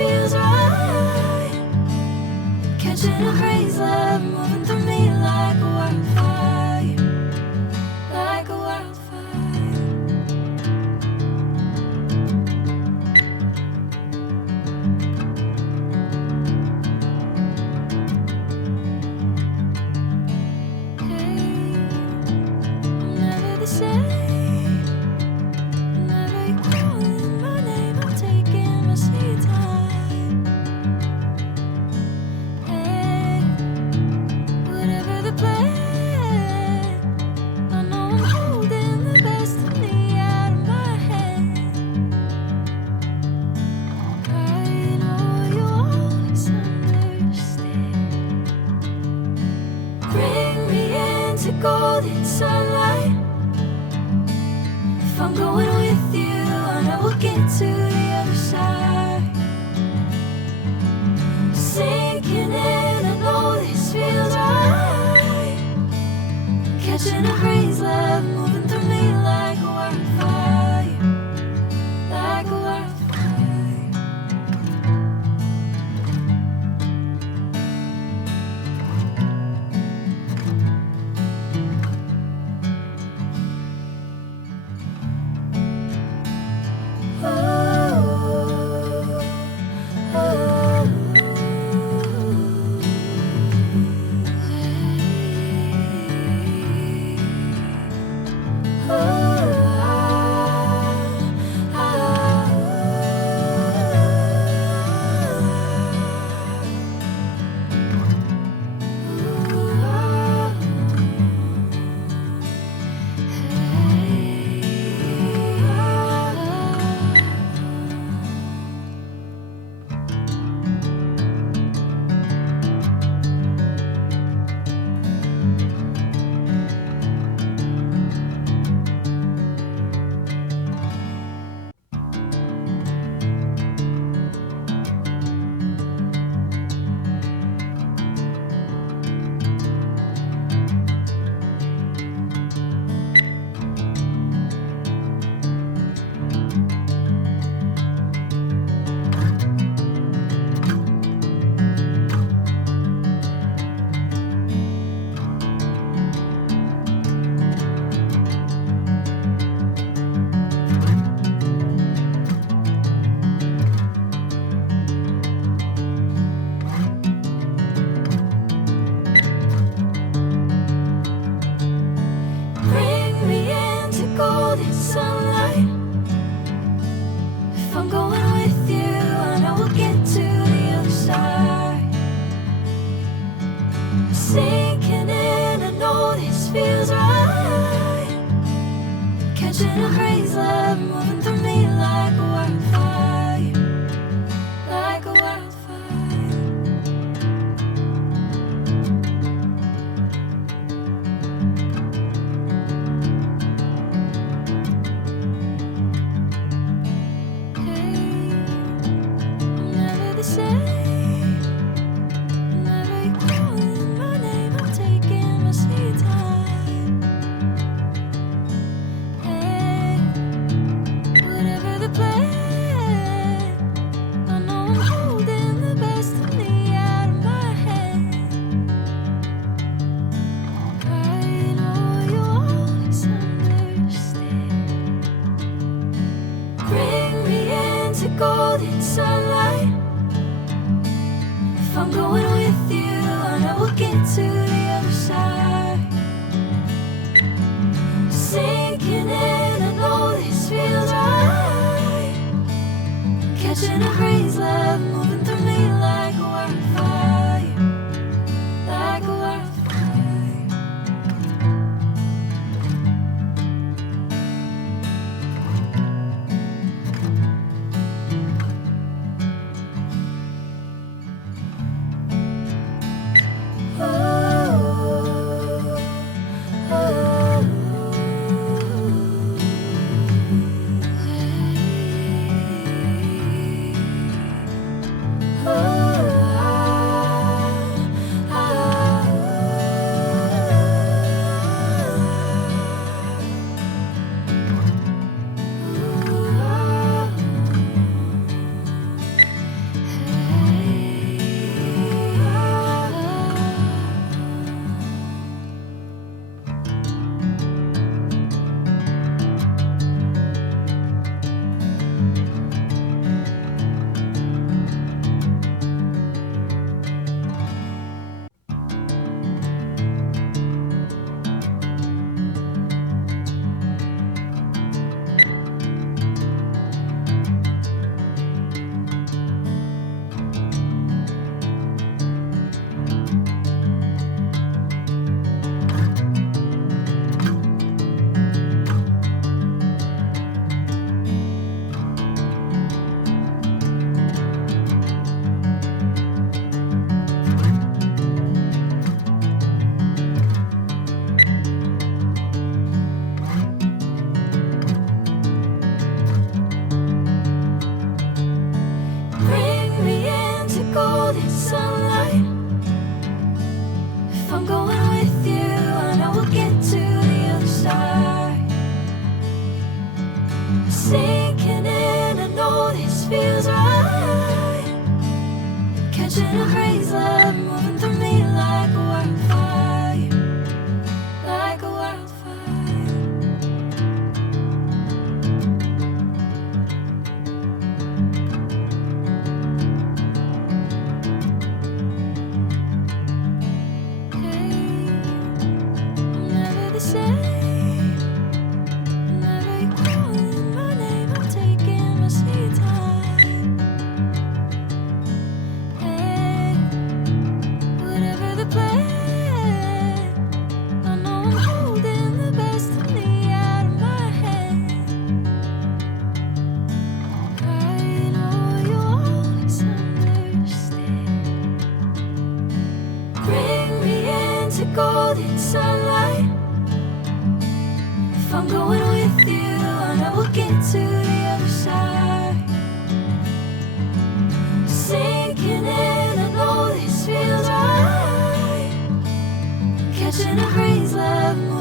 feels right. Catching a crazy love moving through me like a wildfire, like a wildfire. Golden sunlight. If I'm going with you, I know we'll get to the other side. Sinking in, I know this feels right. Catching a crazy love moving through me like a wildfire, like a wildfire. Sinking in, I know this feels right. Catching a crazy love moving through me like a wildfire, like a wildfire. Hey, I'm never the same. Golden sunlight. If I'm going with you, I know we'll get to the other side. Sinking in, I know this feels right. Catching a crazy love moving through me like a wildfire, like a wildfire. Oh golden sunlight. If I'm going with you, I know we'll get to the other side. Sinking in, I know this feels right. Catching a crazy love moving through me like a wildfire, like a wildfire. Golden sunlight. If I'm going with you, I know we'll get to the other side. Sinking in, I know this feels right. Catching a crazy love.